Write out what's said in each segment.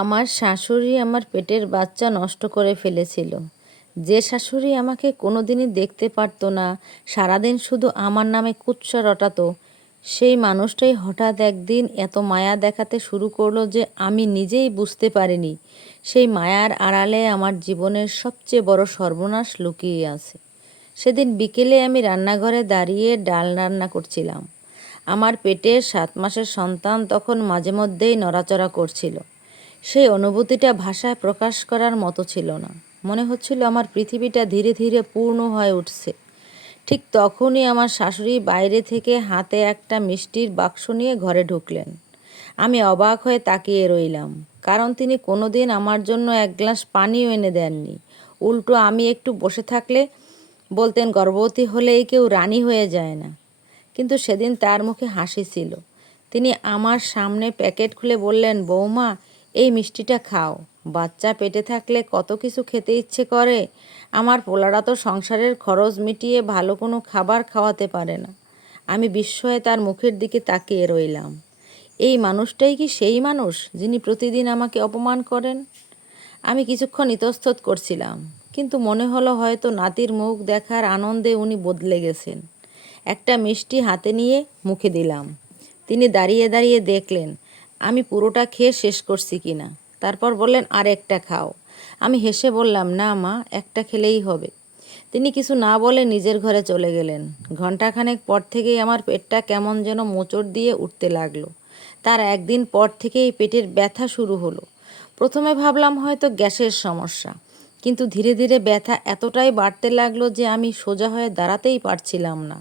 আমার শাশুড়ি আমার পেটের বাচ্চা নষ্ট করে ফেলেছিল। যে শাশুড়ি আমাকে কোনোদিনই দেখতে পারতো না, সারাদিন শুধু আমার নামে কুৎসা রটাতো, সেই মানুষটাই হঠাৎ একদিন এত মায়া দেখাতে শুরু করলো যে আমি নিজেই বুঝতে পারিনি সেই মায়ার আড়ালে আমার জীবনের সবচেয়ে বড় সর্বনাশ লুকিয়ে আছে। সেদিন বিকেলে আমি রান্নাঘরে দাঁড়িয়ে ডাল রান্না করছিলাম। আমার পেটের 7 মাসের সন্তান তখন মাঝে মধ্যেই নড়াচড়া করছিল। সেই অনুভূতিটা ভাষায় প্রকাশ করার মতো ছিল না। মনে হচ্ছিল আমার পৃথিবীটা ধীরে ধীরে পূর্ণ হয়ে উঠছে। ঠিক তখনই আমার শাশুড়ি বাইরে থেকে হাতে একটা মিষ্টির বাক্স নিয়ে ঘরে ঢুকলেন। আমি অবাক হয়ে তাকিয়ে রইলাম, কারণ তিনি কোনোদিন আমার জন্য এক গ্লাস পানিও এনে দেননি। উল্টো আমি একটু বসে থাকলে বলতেন, গর্ভবতী হলেই কেউ রানী হয়ে যায় না। কিন্তু সেদিন তার মুখে হাসি ছিল। তিনি আমার সামনে প্যাকেট খুলে বললেন, বৌমা, এই মিষ্টিটা খাও। বাচ্চা পেটে থাকলে কত কিছু খেতে ইচ্ছে করে। আমার পোলারা তো সংসারের খরচ মিটিয়ে ভালো কোনো খাবার খাওয়াতে পারে না। আমি বিস্ময়ে তার মুখের দিকে তাকিয়ে রইলাম। এই মানুষটাই কি সেই মানুষ যিনি প্রতিদিন আমাকে অপমান করেন? আমি কিছুক্ষণ ইতস্তত করছিলাম, কিন্তু মনে হলো হয়তো নাতির মুখ দেখার আনন্দে উনি বদলে গেছেন। একটা মিষ্টি হাতে নিয়ে মুখে দিলাম। তিনি দাঁড়িয়ে দাঁড়িয়ে দেখলেন আমি পুরোটা খেয়ে শেষ করছি কিনা। তারপর বললেন, আর একটা খাও। আমি হেসে বললাম, না মা, একটা খেলেই হবে। তিনি কিছু না বলে নিজের ঘরে চলে গেলেন। ঘণ্টাখানেক পর থেকেই আমার পেটটা কেমন যেন মোচড় দিয়ে উঠতে লাগলো। তার একদিন পর থেকেই পেটের ব্যথা শুরু হলো। প্রথমে ভাবলাম হয়তো গ্যাসের সমস্যা, কিন্তু ধীরে ধীরে ব্যথা এতটাই বাড়তে লাগলো যে আমি সোজা হয়ে দাঁড়াতেই পারছিলাম না।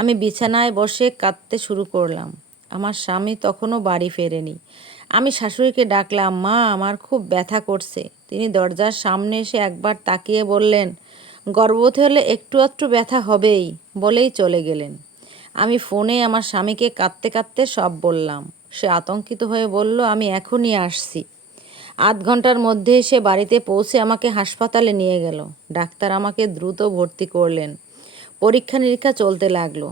আমি বিছানায় বসে কাঁদতে শুরু করলাম। আমার স্বামী তখনও বাড়ি ফেরেনি। আমি শাশুড়িকে ডাকলাম, মা, আমার খুব ব্যথা করছে। তিনি দরজার সামনে এসে একবার তাকিয়ে বললেন, গর্ভবতী হলে একটু আধটু ব্যথা হবেই, বলেই চলে গেলেন। আমি ফোনে আমার স্বামীকে কাঁদতে কাঁদতে সব বললাম। সে আতঙ্কিত হয়ে বলল, আমি এখনই আসছি। আধ ঘন্টার মধ্যে সে বাড়িতে পৌঁছে আমাকে হাসপাতালে নিয়ে গেল। ডাক্তার আমাকে দ্রুত ভর্তি করলেন। পরীক্ষা নিরীক্ষা চলতে লাগলো।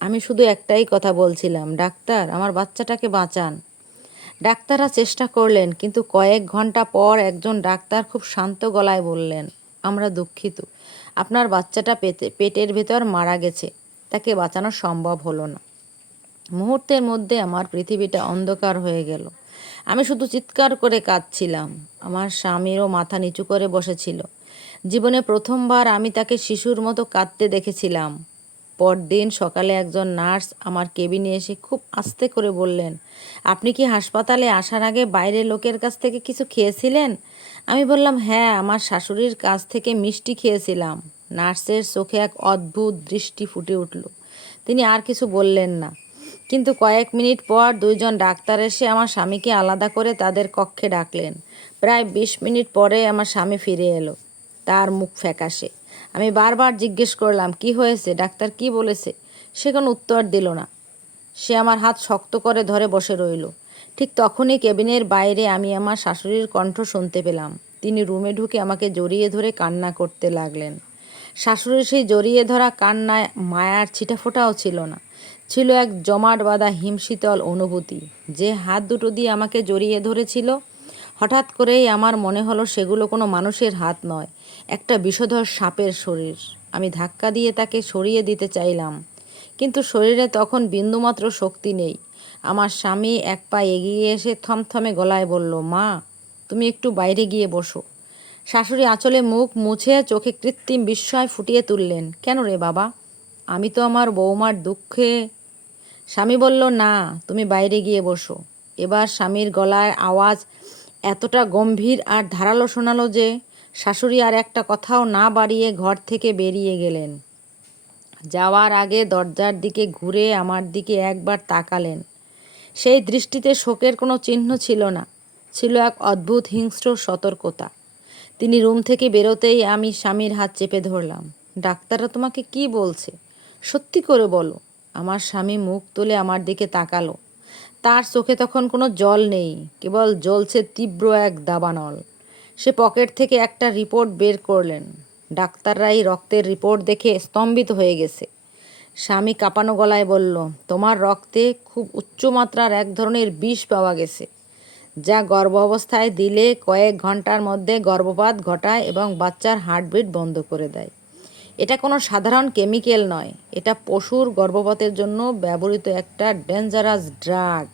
আমি শুধু একটাই কথা বলছিলাম, ডাক্তার, আমার বাচ্চাটাকে বাঁচান। ডাক্তাররা চেষ্টা করলেন, কিন্তু কয়েক ঘন্টা পর একজন ডাক্তার খুব শান্ত গলায় বললেন, আমরা দুঃখিত, আপনার বাচ্চাটা পেটের ভেতর মারা গেছে, তাকে বাঁচানো সম্ভব হলো না। মুহূর্তের মধ্যে আমার পৃথিবীটা অন্ধকার হয়ে গেল। আমি শুধু চিৎকার করে কাঁদছিলাম। আমার স্বামীরও মাথা নিচু করে বসেছিল। জীবনে প্রথমবার আমি তাকে শিশুর মতো কাঁদতে দেখেছিলাম। পরদিন সকালে একজন নার্স আমার কেবিনে এসে খুব আস্তে করে বললেন, আপনি কি হাসপাতালে আসার আগে বাইরের লোকের কাছ থেকে কিছু খেয়েছিলেন? আমি বললাম, হ্যাঁ, আমার শাশুড়ির কাছ থেকে মিষ্টি খেয়েছিলাম। নার্সের চোখে এক অদ্ভুত দৃষ্টি ফুটে উঠল। তিনি আর কিছু বললেন না, কিন্তু কয়েক মিনিট পর দুইজন ডাক্তার এসে আমার স্বামীকে আলাদা করে তাদের কক্ষে ডাকলেন। প্রায় 20 মিনিট পরে আমার স্বামী ফিরে এলো। তার মুখ ফ্যাকাশে। আমি বারবার জিজ্ঞেস করলাম, কি হয়েছে, ডাক্তার কি বলেছে? সে কোনো উত্তর দিল না। সে আমার হাত শক্ত করে ধরে বসে রইল। ঠিক তখনই কেবিনের বাইরে আমি আমার শাশুড়ির কণ্ঠ শুনতে পেলাম। তিনি রুমে ঢুকে আমাকে জড়িয়ে ধরে কান্না করতে লাগলেন। শাশুড়ির সেই জড়িয়ে ধরা কান্নায় মায়ার ছিটাফোঁটাও ছিল না। ছিল এক জমাট বাঁধা হিমশীতল অনুভূতি। যে হাত দুটো দিয়ে আমাকে জড়িয়ে ধরেছিল, হঠাৎ করেই আমার মনে হলো সেগুলো কোনো মানুষের হাত নয়, একটা বিষধর সাপের শরীর। আমি ধাক্কা দিয়ে তাকে সরিয়ে দিতে চাইলাম, কিন্তু শরীরে তখন বিন্দুমাত্র শক্তি নেই। আমার স্বামী এক পা এগিয়ে এসে থমথমে গলায় বলল, মা, তুমি একটু বাইরে গিয়ে বসো। শাশুড়ি আঁচলে মুখ মুছে চোখে কৃত্রিম বিস্ময় ফুটিয়ে তুললেন, কেন রে বাবা? আমি তো আমার বৌমার দুঃখে। স্বামী বলল, না, তুমি বাইরে গিয়ে বসো। এবার স্বামীর গলার আওয়াজ এতটা গম্ভীর আর ধারালো শোনালো যে শাশুড়ি আর একটা কথাও না বাড়িয়ে ঘর থেকে বেরিয়ে গেলেন। যাওয়ার আগে দরজার দিকে ঘুরে আমার দিকে একবার তাকালেন। সেই দৃষ্টিতে শোকের কোনো চিহ্ন ছিল না, ছিল এক অদ্ভুত হিংস্র সতর্কতা। তিনি রুম থেকে বেরোতেই আমি স্বামীর হাত চেপে ধরলাম। ডাক্তাররা তোমাকে কি বলছে? সত্যি করে বলো। আমার স্বামী মুখ তুলে আমার দিকে তাকালো। তার চোখে তখন কোনো জল নেই, কেবল জ্বলছে তীব্র এক দাবানল। সে পকেট থেকে একটা রিপোর্ট বের করলেন। ডাক্তাররা এই রক্তের রিপোর্ট দেখে স্তম্ভিত হয়ে গেছে। স্বামী কাঁপানো গলায় বলল, তোমার রক্তে খুব উচ্চমাত্রার এক ধরনের বিষ পাওয়া গেছে, যা গর্ভাবস্থায় দিলে কয়েক ঘন্টার মধ্যে গর্ভপাত ঘটায় এবং বাচ্চার হার্টবিট বন্ধ করে দেয়। এটা কোনো সাধারণ কেমিক্যাল নয়, এটা পশুর গর্ভপাতের জন্য ব্যবহৃত একটা ডেঞ্জারাস ড্রাগ।